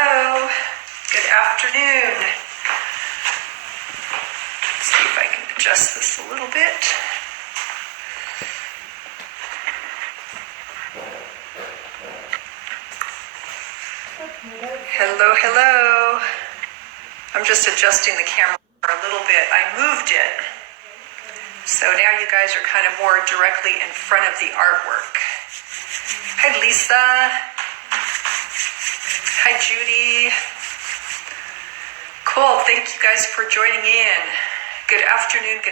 Hello. Good afternoon. Let's see if I can adjust this a little bit. Hello. I'm just adjusting the camera a little bit. I moved it. So now you guys are kind of more directly in front of the artwork. Hi, Lisa. Hi, Judy. Cool. Thank you guys for joining in. Good afternoon.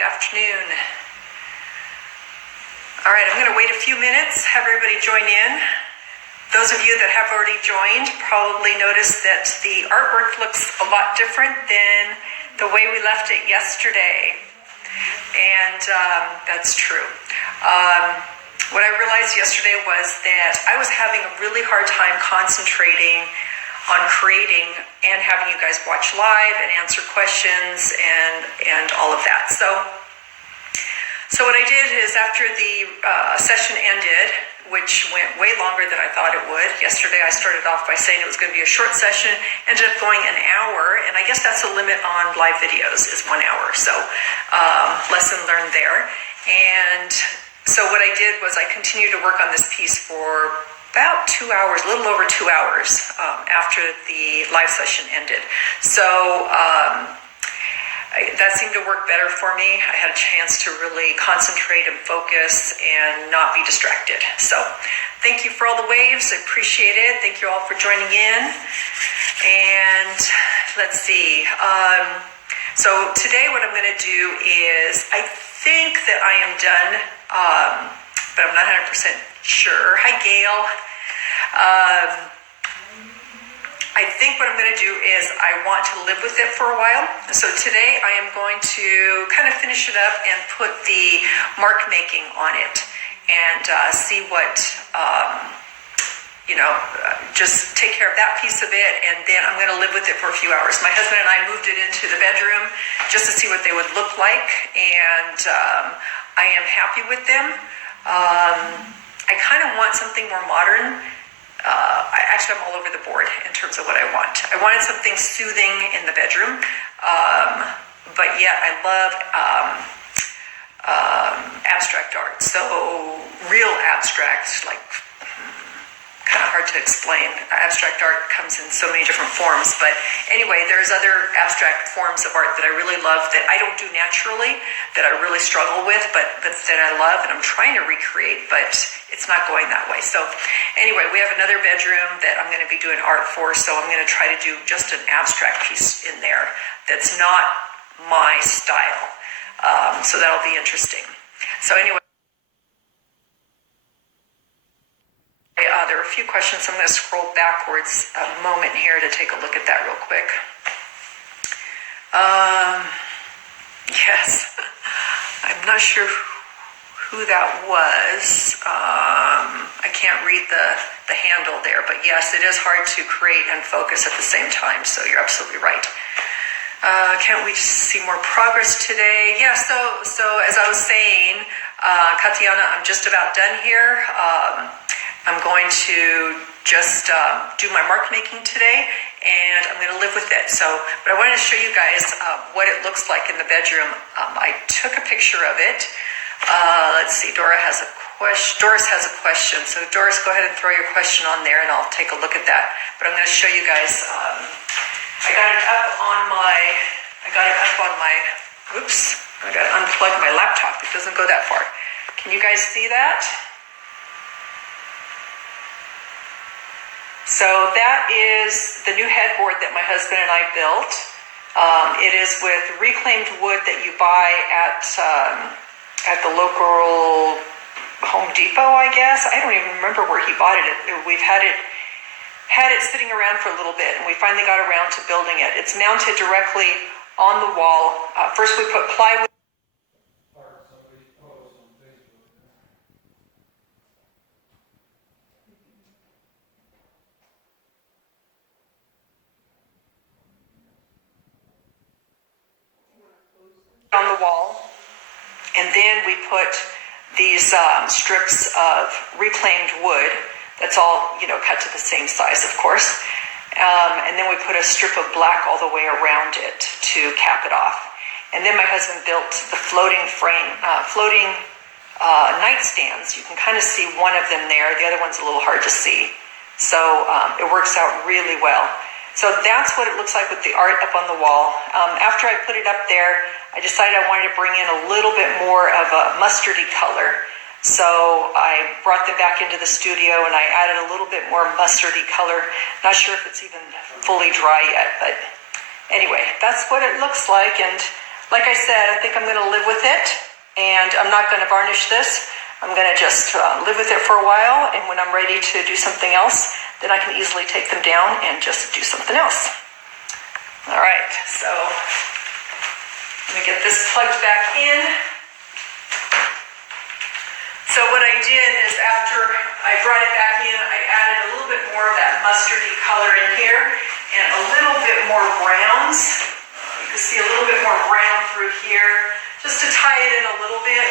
All right, I'm going to wait a few minutes, have everybody join in. Those of you that have already joined probably noticed that the artwork looks a lot different than the way we left it yesterday. And that's true. What I realized yesterday was that I was having a really hard time concentrating on creating and having you guys watch live and answer questions and all of that. So what I did is after the session ended, which went way longer than I thought it would. Yesterday I started off by saying it was going to be a short session, ended up going an hour, and I guess that's a limit on live videos is 1 hour. So lesson learned there. And so what I did was I continued to work on this piece for about 2 hours, a little over 2 hours after the live session ended. So that seemed to work better for me. I had a chance to really concentrate and focus and not be distracted. So thank you for all the waves. I appreciate it. Thank you all for joining in. And let's see. So today what I'm going to do is, I think that I am done, but I'm not 100% sure. Hi, Gail. I think what I'm going to do is I want to live with it for a while. So today I am going to kind of finish it up and put the mark making on it and see what, just take care of that piece of it, and then I'm going to live with it for a few hours. My husband and I moved it into the bedroom just to see what they would look like, and I am happy with them. I kind of want something more modern. I'm all over the board in terms of what I want. I wanted something soothing in the bedroom, but yet I love abstract art. So real abstract, like kind of hard to explain. Abstract art comes in so many different forms, but anyway, there's other abstract forms of art that I really love that I don't do naturally, that I really struggle with, but that I love and I'm trying to recreate, but it's not going that way. So anyway, we have another bedroom that I'm going to be doing art for, so I'm going to try to do just an abstract piece in there that's not my style. So that'll be interesting. So anyway, there are a few questions. I'm going to scroll backwards a moment here to take a look at that real quick. Yes, I'm not sure who that was. I can't read the handle there, but yes, it is hard to create and focus at the same time, so you're absolutely right. Can't we see more progress today? Yeah, so as I was saying, Katiana, I'm just about done here. I'm going to just do my mark making today, and I'm going to live with it. But I wanted to show you guys what it looks like in the bedroom. I took a picture of it. Let's see, Doris has a question. So Doris, go ahead and throw your question on there, and I'll take a look at that. But I'm going to show you guys. I got it up on my. Oops! I got to unplug my laptop. It doesn't go that far. Can you guys see that? So that is the new headboard that my husband and I built. It is with reclaimed wood that you buy at the local Home Depot, I guess. I don't even remember where he bought it. We've had it sitting around for a little bit, and we finally got around to building it. It's mounted directly on the wall. First we put plywood. On the wall, and then we put these strips of reclaimed wood. That's all, cut to the same size, of course. And then we put a strip of black all the way around it to cap it off. And then my husband built the floating nightstands. You can kind of see one of them there. The other one's a little hard to see. So it works out really well. So that's what it looks like with the art up on the wall. After I put it up there, I decided I wanted to bring in a little bit more of a mustardy color. So I brought them back into the studio and I added a little bit more mustardy color. Not sure if it's even fully dry yet, but anyway, that's what it looks like. And like I said, I think I'm going to live with it, and I'm not going to varnish this. I'm going to just live with it for a while, and when I'm ready to do something else, then I can easily take them down and just do something else. All right, so let me get this plugged back in. So what I did is after I brought it back in, I added a little bit more of that mustardy color in here and a little bit more browns. You can see a little bit more brown through here just to tie it in a little bit.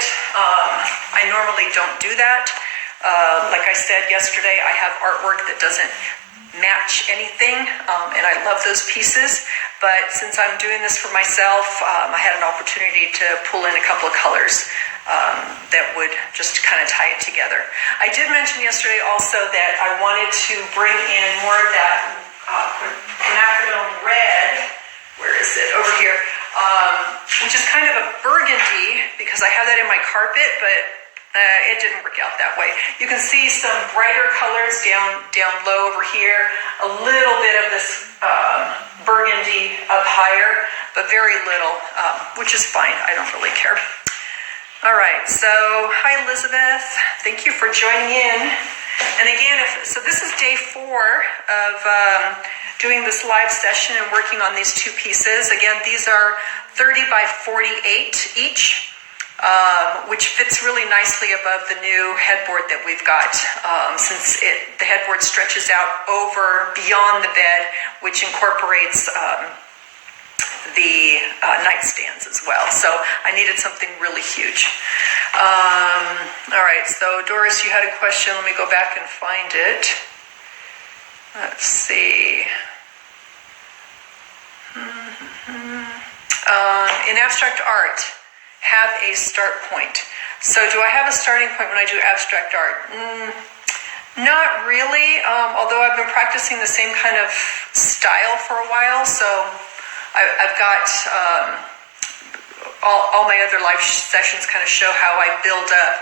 I normally don't do that. Like I said yesterday, I have artwork that doesn't match anything, and I love those pieces. But since I'm doing this for myself, I had an opportunity to pull in a couple of colors that would just kind of tie it together. I did mention yesterday also that I wanted to bring in more of that quinacridone red. Where is it? Over here. Which is kind of a burgundy, because I have that in my carpet, but it didn't work out that way. You can see some brighter colors down low over here, a little bit of this burgundy up higher, but very little, which is fine. I don't really care. All right, so hi Elizabeth, thank you for joining in. And again, so this is day 4 of doing this live session and working on these 2 pieces. Again, these are 30 by 48 each, which fits really nicely above the new headboard that we've got, since the headboard stretches out over beyond the bed, which incorporates the nightstands as well. So I needed something really huge. All right, so Doris, you had a question. Let me go back and find it. Let's see. In abstract art, have a start point. So do I have a starting point when I do abstract art? Not really, although I've been practicing the same kind of style for a while. So I've got all my other live sessions kind of show how I build up.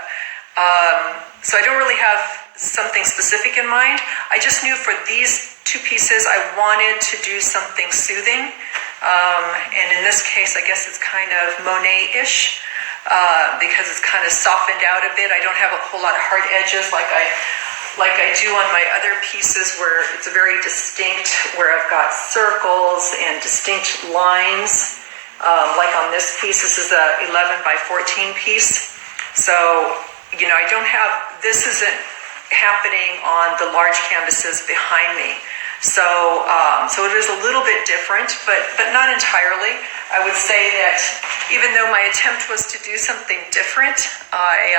So I don't really have something specific in mind. I just knew for these 2 pieces I wanted to do something soothing. And in this case, I guess it's kind of Monet-ish, because it's kind of softened out a bit. I don't have a whole lot of hard edges like I do on my other pieces, where it's a very distinct, where I've got circles and distinct lines. Like on this piece, this is a 11 by 14 piece. So, I don't have, this isn't happening on the large canvases behind me. So it is a little bit different, but not entirely. I would say that even though my attempt was to do something different, I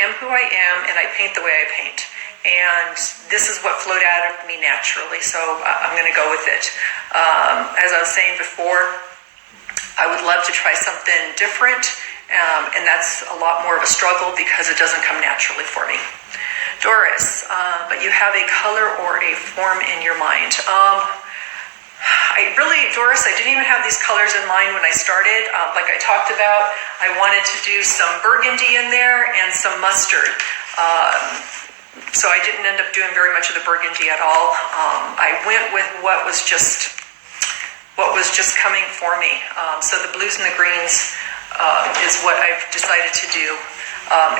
am who I am, and I paint the way I paint. And this is what flowed out of me naturally, so I'm going to go with it. As I was saying before, I would love to try something different, and that's a lot more of a struggle because it doesn't come naturally for me. Doris, but you have a color or a form in your mind. Doris, I didn't even have these colors in mind when I started. Like I talked about, I wanted to do some burgundy in there and some mustard. So I didn't end up doing very much of the burgundy at all. I went with what was just coming for me. So the blues and the greens is what I've decided to do.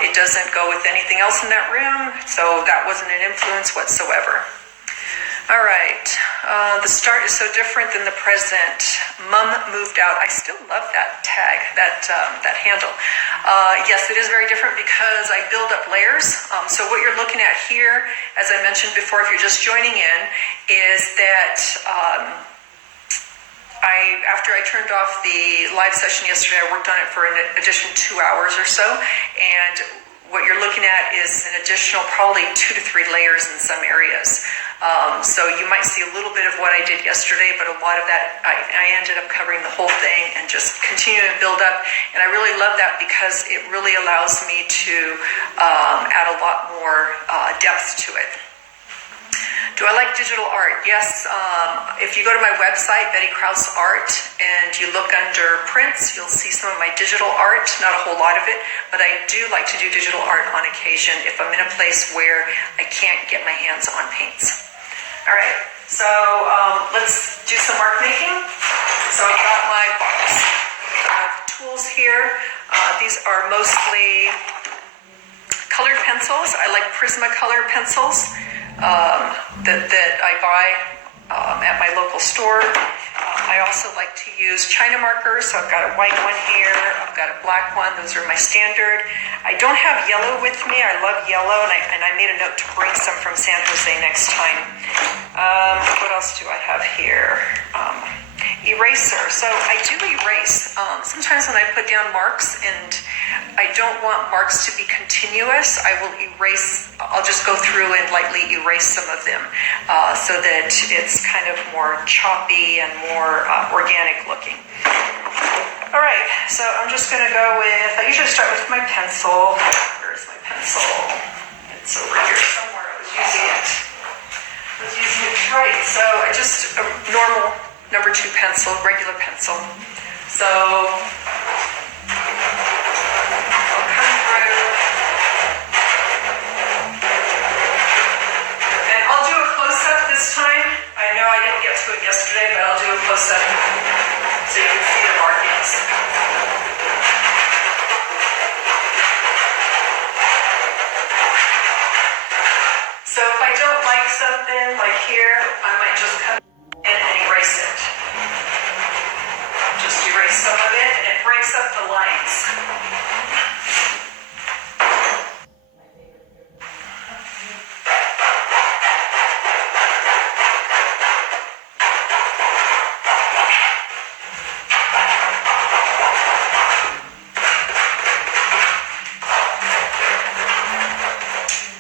It doesn't go with anything else in that room, so that wasn't an influence whatsoever. All right, the start is so different than the present. Mom moved out. I still love that tag, that handle. Yes, it is very different because I build up layers. So what you're looking at here, as I mentioned before, if you're just joining in, is that after I turned off the live session yesterday, I worked on it for an additional 2 hours or so. And what you're looking at is an additional probably 2 to 3 layers in some areas. So you might see a little bit of what I did yesterday, but a lot of that, I ended up covering the whole thing and just continuing to build up. And I really love that because it really allows me to add a lot more depth to it. Do I like digital art? Yes. If you go to my website, Betty Krause Art, and you look under prints, you'll see some of my digital art, not a whole lot of it, but I do like to do digital art on occasion if I'm in a place where I can't get my hands on paints. All right, so let's do some mark making. So I've got my box. I have tools here. These are mostly colored pencils. I like Prismacolor pencils that I buy at my local store. I also like to use China markers, so I've got a white one here, I've got a black one, those are my standard. I don't have yellow with me, I love yellow, and I made a note to bring some from San Jose next time. What else do I have here? Eraser. So I do erase. Sometimes when I put down marks and I don't want marks to be continuous, I will erase. I'll just go through and lightly erase some of them so that it's kind of more choppy and more organic looking. All right, so I'm just going to go with, I usually start with my pencil. Where's my pencil? It's over here somewhere. I was using it. Right, so I just, a normal number 2 pencil, regular pencil. So I'll come through. And I'll do a close-up this time. I know I didn't get to it yesterday, but I'll do a close-up so you can see the markings. So if I don't like something, like here, I might just come in and erase it. Just erase some of it, and it breaks up the lines.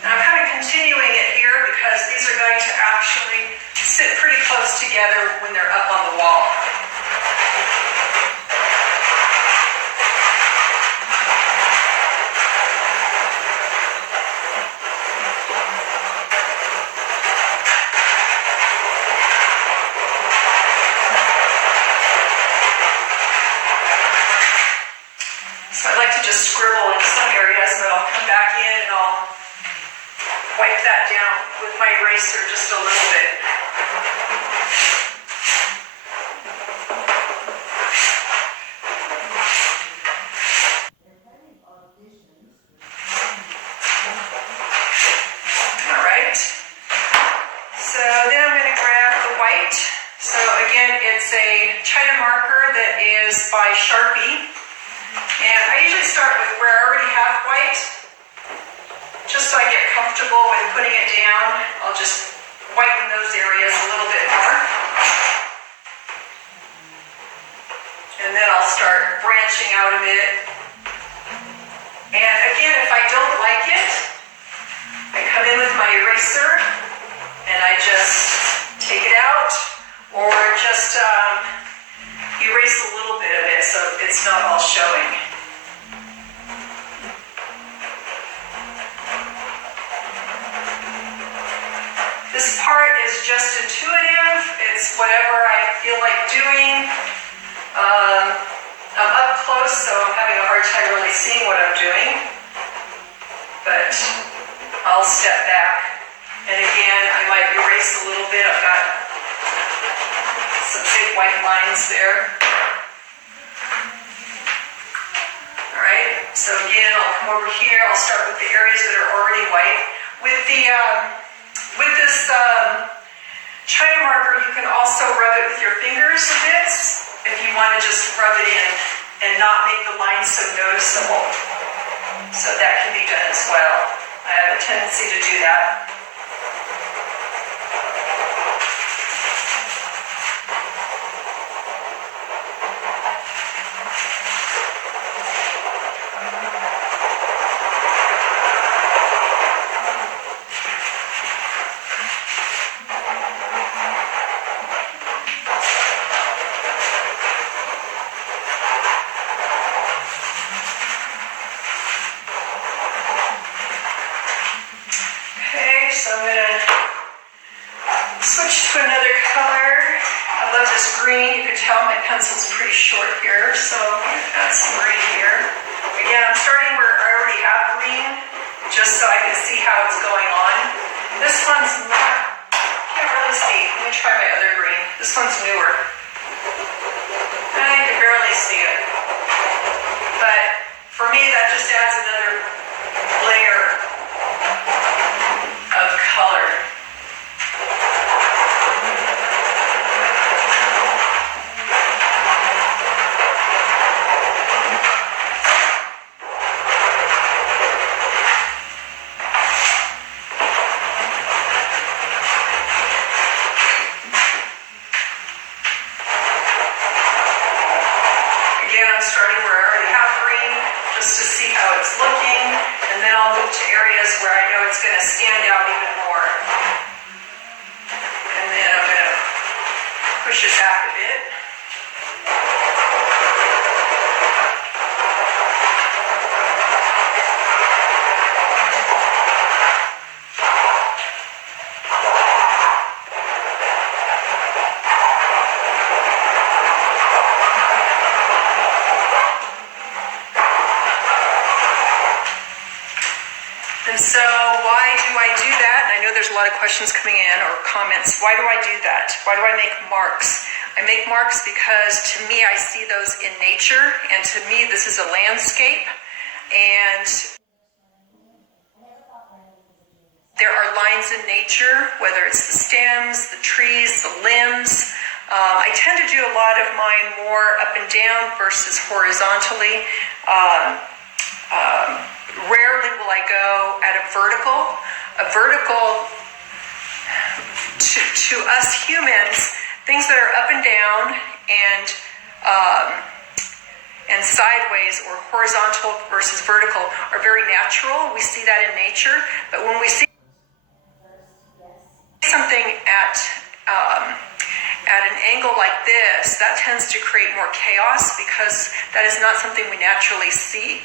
Now I'm kind of continuing it here because these are going to actually sit pretty close together when they're up on the wall. So I'd like to just scribble in some areas, but I'll come back in and I'll wipe that down with my eraser just a little bit. All right. So then I'm going to grab the white. So again, it's a China marker that is by Sharpie. And I usually start with where I already have white, just so I get comfortable with putting it down. I'll just whiten those areas a little bit more. And then I'll start branching out a bit. And again, if I don't like it, I come in with my eraser and I just take it out or just erase a little bit of it so it's not all showing. This part is just intuitive. It's whatever I feel like doing. I'm up close, so I'm having a hard time really seeing what I'm doing. But I'll step back. And again, I might erase a little bit. I've got some big white lines there. All right, so again, I'll come over here. I'll start with the areas that are already white. With this China marker, you can also rub it with your fingers a bit if you want to just rub it in and not make the lines so noticeable. So that can be done as well. I have a tendency to do that. this green. You can tell my pencil's pretty short here, so I'm going to add some green here. Again, I'm starting where I already have green, just so I can see how it's going on. This one's not, can't really see. Let me try my other green. This one's newer. I can barely see it. But for me, that just adds another layer of color. Starting where I already have green, just to see how it's looking, and then I'll move to areas where I know it's going to stand out even more. And then I'm going to push it back a bit. And so why do I do that? And I know there's a lot of questions coming in or comments. Why do I do that? Why do I make marks? I make marks because to me I see those in nature, and to me this is a landscape, and there are lines in nature, whether it's the stems, the trees, the limbs. I tend to do a lot of mine more up and down versus horizontally. Rarely will I go at a vertical. A vertical, to us humans, things that are up and down and sideways, or horizontal versus vertical, are very natural. We see that in nature. But when we see something at an angle like this, that tends to create more chaos because that is not something we naturally see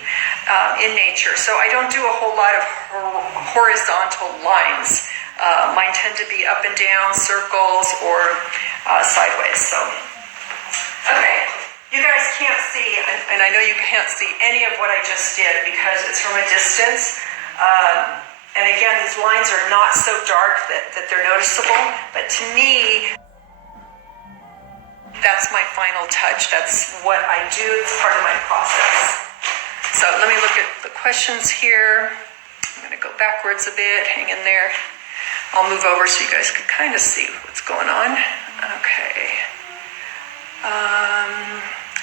in nature. So I don't do a whole lot of horizontal lines. Mine tend to be up and down, circles, or sideways. So, okay, you guys can't see, and I know you can't see any of what I just did because it's from a distance. And again, these lines are not so dark that they're noticeable, but to me, that's my final touch. That's what I do. It's part of my process. So let me look at the questions here. I'm going to go backwards a bit. Hang in there. I'll move over so you guys can kind of see what's going on. Okay.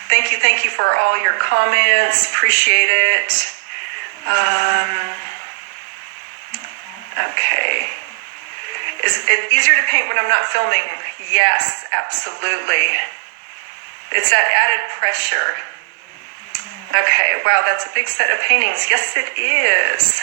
Thank you for all your comments. Appreciate it. Okay. Is it easier to paint when I'm not filming? Yes, absolutely. It's that added pressure. Okay, wow, that's a big set of paintings. Yes, it is.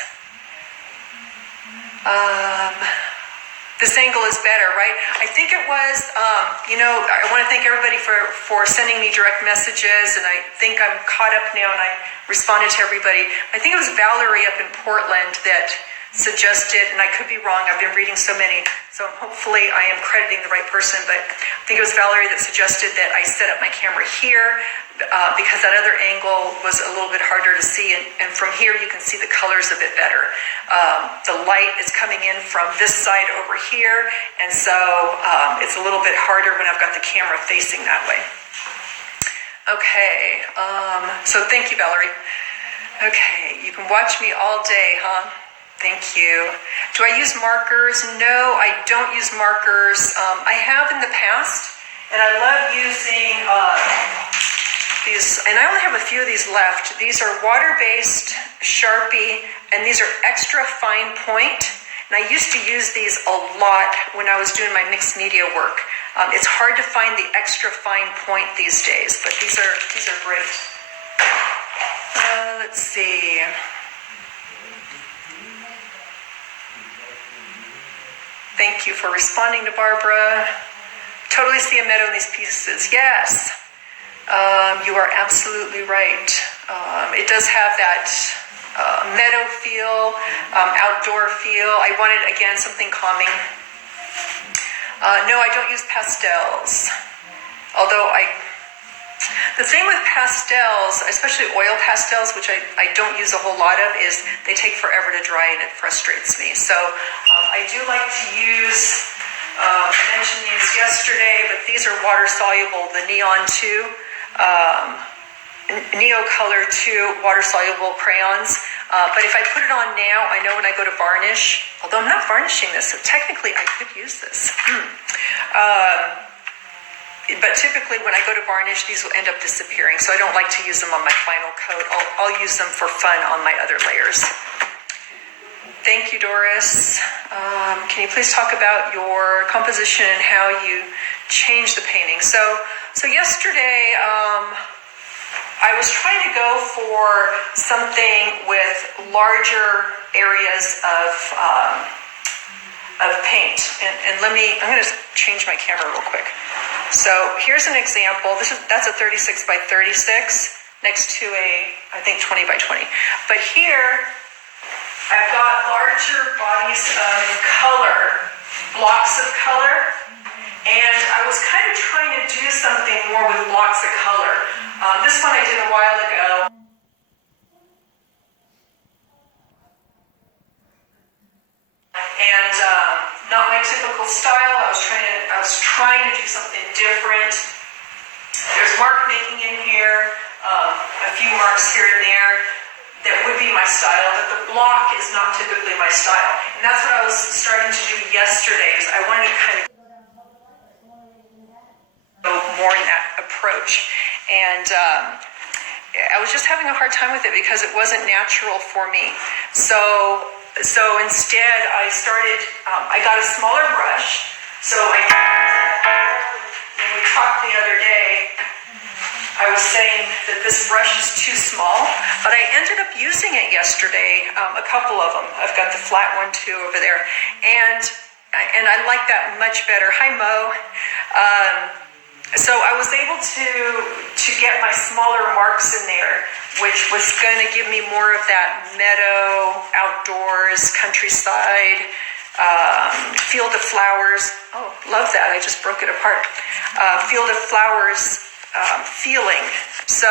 This angle is better, right? I think it was, I want to thank everybody for sending me direct messages, and I think I'm caught up now, and I responded to everybody. I think it was Valerie up in Portland that suggested, and I could be wrong, I've been reading so many, so hopefully I am crediting the right person, but I think it was Valerie that suggested that I set up my camera here because that other angle was a little bit harder to see, and from here you can see the colors a bit better. The light is coming in from this side over here, and so it's a little bit harder when I've got the camera facing that way. Okay, so thank you, Valerie. Okay, you can watch me all day, huh? Thank you. Do I use markers? No, I don't use markers. I have in the past, and I love using these, and I only have a few of these left. These are water-based Sharpie, and these are extra fine point. And I used to use these a lot when I was doing my mixed media work. It's hard to find the extra fine point these days, but these are great. Let's see. Thank you for responding to Barbara. Totally see a meadow in these pieces. Yes, you are absolutely right. It does have that meadow feel, outdoor feel. I wanted, again, something calming. No, I don't use pastels. Although the thing with pastels, especially oil pastels, which I don't use a whole lot of, is they take forever to dry and it frustrates me. So I do like to use, I mentioned these yesterday, but these are water soluble, the Neon 2, Neo Color 2 water soluble crayons. But if I put it on now, I know when I go to varnish, although I'm not varnishing this, so technically I could use this. But typically when I go to varnish, these will end up disappearing. So I don't like to use them on my final coat. I'll use them for fun on my other layers. Thank you, Doris. Can you please talk about your composition and how you change the painting? So yesterday, I was trying to go for something with larger areas of paint. And I'm going to change my camera real quick. So here's an example. That's a 36 by 36 next to I think 20 by 20. But here, I've got larger bodies of color, blocks of color, and I was kind of trying to do something more with blocks of color. This one I did a while ago. And not my typical style. I was trying to do something different. There's mark making in here, a few marks here and there that would be my style, but the block is not typically my style. And that's what I was starting to do yesterday, is I wanted to kind of go more in that approach. And I was just having a hard time with it because it wasn't natural for me. So instead, I started, I got a smaller brush. So when we talked the other day, I was saying that this brush is too small, but I ended up using it yesterday, a couple of them. I've got the flat one too over there. And I like that much better. Hi, Mo. So I was able to get my smaller marks in there, which was going to give me more of that meadow, outdoors, countryside, field of flowers. Oh, love that. I just broke it apart. Field of flowers feeling. So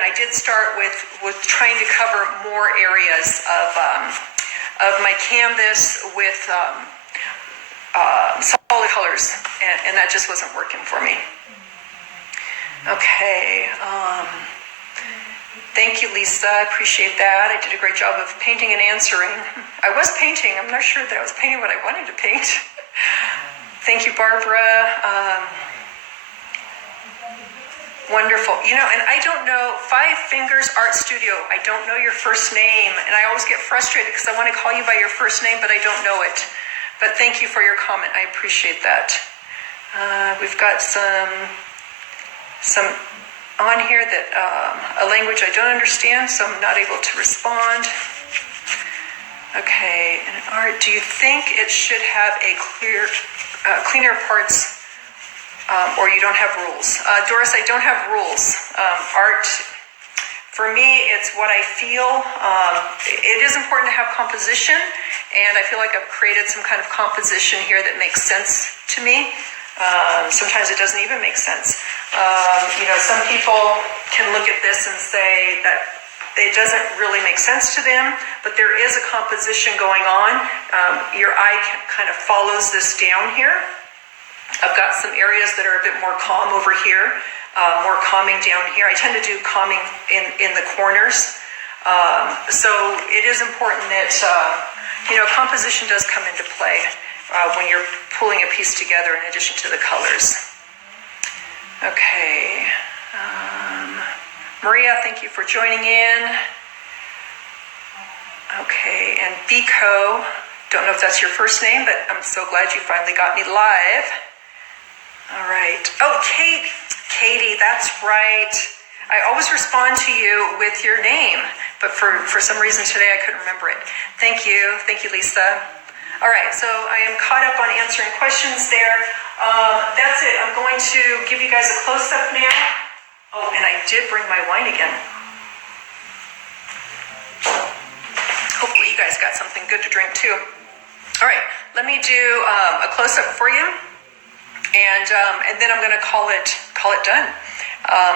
I did start with trying to cover more areas of my canvas with solid colors, and that just wasn't working for me. Okay. Thank you, Lisa. I appreciate that. I did a great job of painting and answering. I was painting. I'm not sure that I was painting what I wanted to paint. Thank you, Barbara. Wonderful. And I don't know, Five Fingers Art Studio, I don't know your first name, and I always get frustrated because I want to call you by your first name, but I don't know it. But thank you for your comment. I appreciate that. We've got some on here that a language I don't understand, so I'm not able to respond. Okay, and art, do you think it should have a cleaner parts, or you don't have rules? Doris, I don't have rules. Art, for me, it's what I feel. It is important to have composition, and I feel like I've created some kind of composition here that makes sense to me. Sometimes it doesn't even make sense. Some people can look at this and say that it doesn't really make sense to them, but there is a composition going on. Your eye kind of follows this down here. I've got some areas that are a bit more calm over here, more calming down here. I tend to do calming in the corners. So it is important that, composition does come into play when you're pulling a piece together in addition to the colors. Okay. Maria, thank you for joining in. Okay, and Biko, don't know if that's your first name, but I'm so glad you finally got me live. All right. Oh, Katie, that's right. I always respond to you with your name, but for some reason today I couldn't remember it. Thank you, Lisa. All right, so I am caught up on answering questions there. That's it. I'm going to give you guys a close-up now. Oh, and I did bring my wine again. Hopefully you guys got something good to drink too. All right, let me do a close-up for you. And then I'm going to call it done.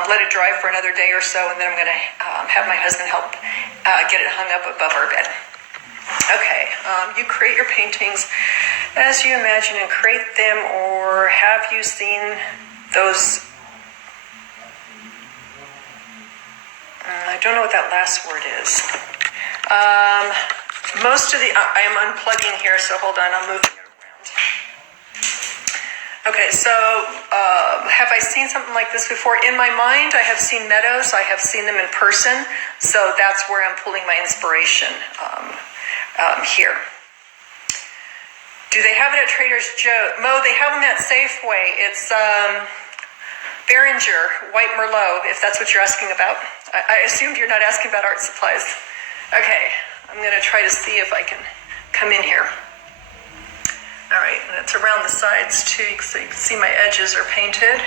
Let it dry for another day or so, and then I'm going to have my husband help get it hung up above our bed. Okay, you create your paintings as you imagine and create them, or have you seen those? I don't know what that last word is. Most of the, I am unplugging here, so hold on, I'm moving it around. Okay, so have I seen something like this before? In my mind, I have seen meadows. I have seen them in person, so that's where I'm pulling my inspiration here. Do they have it at Trader Joe's? Mo, they have them at Safeway. It's Behringer, White Merlot, if that's what you're asking about. I assumed you're not asking about art supplies. Okay, I'm going to try to see if I can come in here. All right, and it's around the sides too, so you can see my edges are painted.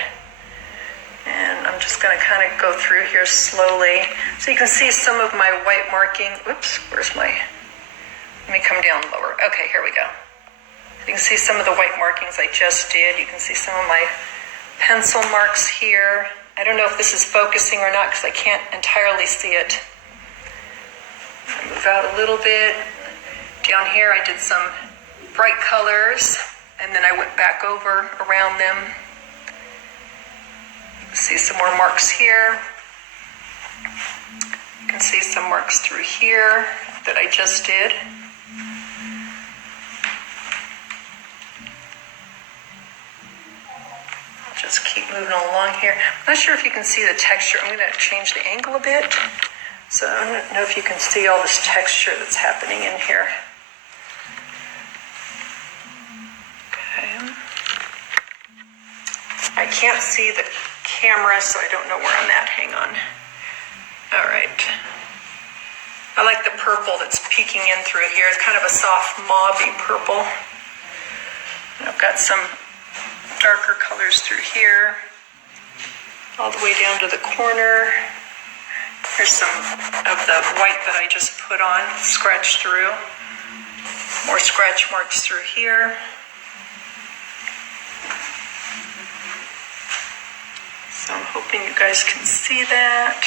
And I'm just going to kind of go through here slowly. So you can see some of my white marking. Whoops, where's my... Let me come down lower. Okay, here we go. You can see some of the white markings I just did. You can see some of my pencil marks here. I don't know if this is focusing or not because I can't entirely see it. I move out a little bit. Down here I did some bright colors, and then I went back over around them. You can see some more marks here. You can see some marks through here that I just did. Just keep moving along here. I'm not sure if you can see the texture. I'm going to change the angle a bit. So I don't know if you can see all this texture that's happening in here. Okay. I can't see the camera, so I don't know where I'm at. Hang on. All right. I like the purple that's peeking in through here. It's kind of a soft mauvey purple. And I've got some darker colors through here, all the way down to the corner. Here's some of the white that I just put on, scratched through. More scratch marks through here. So I'm hoping you guys can see that.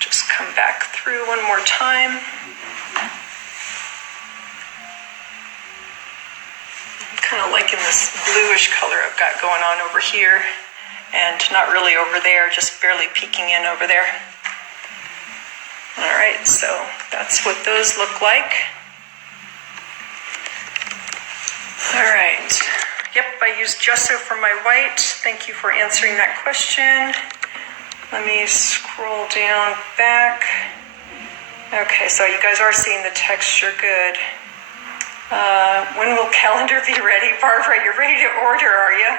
Just come back through one more time. Kind of liking this bluish color I've got going on over here, and not really over there, just barely peeking in over there. All right, so that's what those look like. All right. Yep, I used gesso for my white. Thank you for answering that question. Let me scroll down back. Okay, so you guys are seeing the texture good. When will calendar be ready? Barbara, you're ready to order, are you?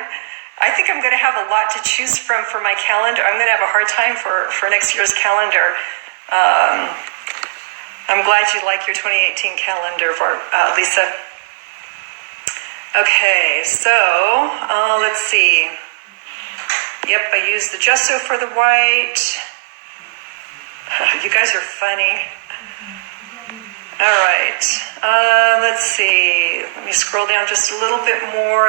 I think I'm going to have a lot to choose from for my calendar. I'm going to have a hard time for next year's calendar. I'm glad you like your 2018 calendar, Lisa. Okay, so let's see. Yep, I used the gesso for the white. You guys are funny. All right, let's see. Let me scroll down just a little bit more.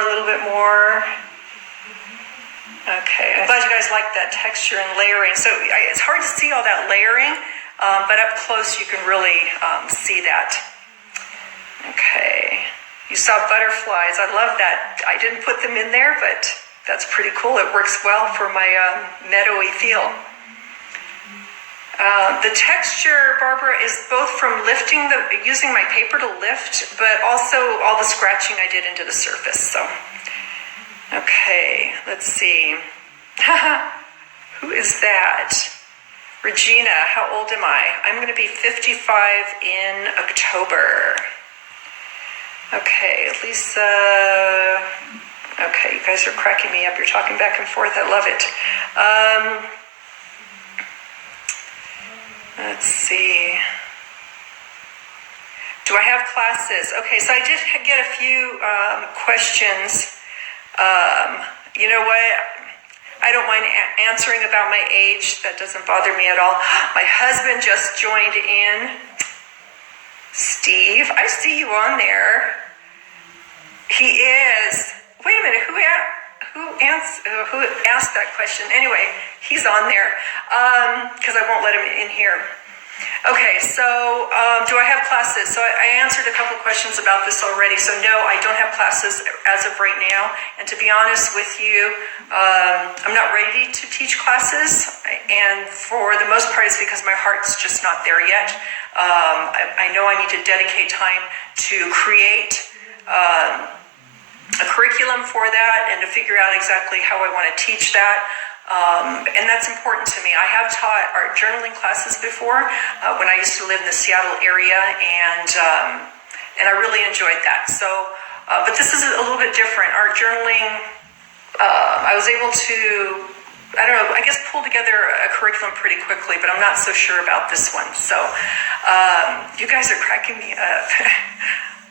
Okay, I'm glad you guys like that texture and layering. So it's hard to see all that layering, but up close you can really see that. Okay, you saw butterflies. I love that. I didn't put them in there, but that's pretty cool. It works well for my meadowy feel. The texture, Barbara, is both from using my paper to lift, but also all the scratching I did into the surface. So, okay, let's see. Who is that? Regina, how old am I? I'm going to be 55 in October. Okay, Lisa. Okay, you guys are cracking me up. You're talking back and forth. I love it. Let's see. Do I have classes? Okay, so I did get a few questions. You know what? I don't mind answering about my age. That doesn't bother me at all. My husband just joined in. Steve, I see you on there. He is. Wait a minute. Who asked that question? Anyway, he's on there because I won't let him in here. Okay, so do I have classes? So I answered a couple questions about this already. So no, I don't have classes as of right now. And to be honest with you, I'm not ready to teach classes. And for the most part, it's because my heart's just not there yet. I know I need to dedicate time to create a curriculum for that and to figure out exactly how I want to teach that. And that's important to me. I have taught art journaling classes before when I used to live in the Seattle area, and I really enjoyed that. So, but this is a little bit different. Art journaling, I was able to, I don't know, I guess pull together a curriculum pretty quickly, but I'm not so sure about this one. So, you guys are cracking me up.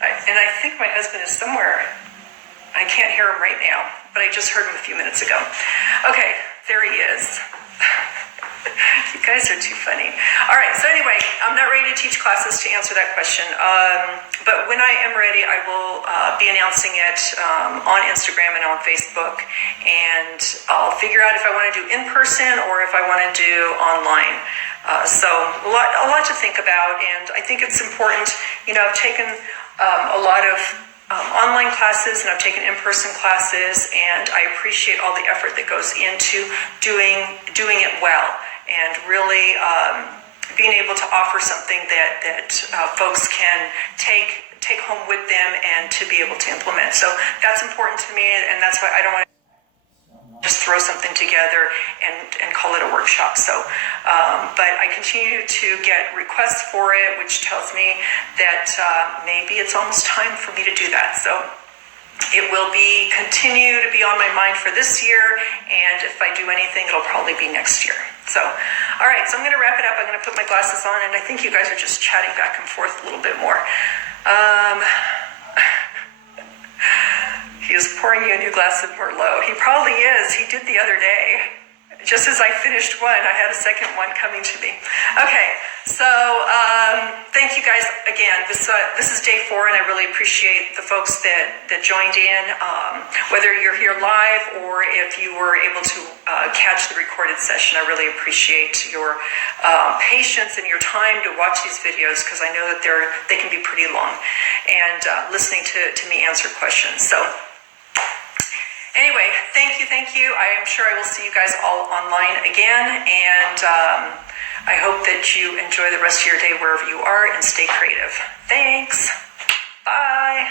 And I think my husband is somewhere. I can't hear him right now, but I just heard him a few minutes ago. Okay, there he is. You guys are too funny. All right, so anyway, I'm not ready to teach classes to answer that question. But when I am ready, I will be announcing it on Instagram and on Facebook. And I'll figure out if I want to do in person or if I want to do online. So a lot to think about. And I think it's important. You know, I've taken a lot of online classes, and I've taken in-person classes, and I appreciate all the effort that goes into doing it well, and really being able to offer something that folks can take home with them and to be able to implement. So that's important to me, and that's why I don't want to just throw something together and call it a workshop. So, but I continue to get requests for it, which tells me that maybe it's almost time for me to do that. So it will continue to be on my mind for this year, and if I do anything, it'll probably be next year. So, all right, so I'm going to wrap it up. I'm going to put my glasses on, and I think you guys are just chatting back and forth a little bit more. He is pouring you a new glass of Merlot. He probably is. He did the other day. Just as I finished one, I had a second one coming to me. Okay, so thank you guys again. This is day 4, and I really appreciate the folks that joined in, whether you're here live or if you were able to catch the recorded session. I really appreciate your patience and your time to watch these videos, because I know that they can be pretty long, and listening to me answer questions. So anyway, thank you. I am sure I will see you guys all online again, and I hope that you enjoy the rest of your day wherever you are, and stay creative. Thanks. Bye.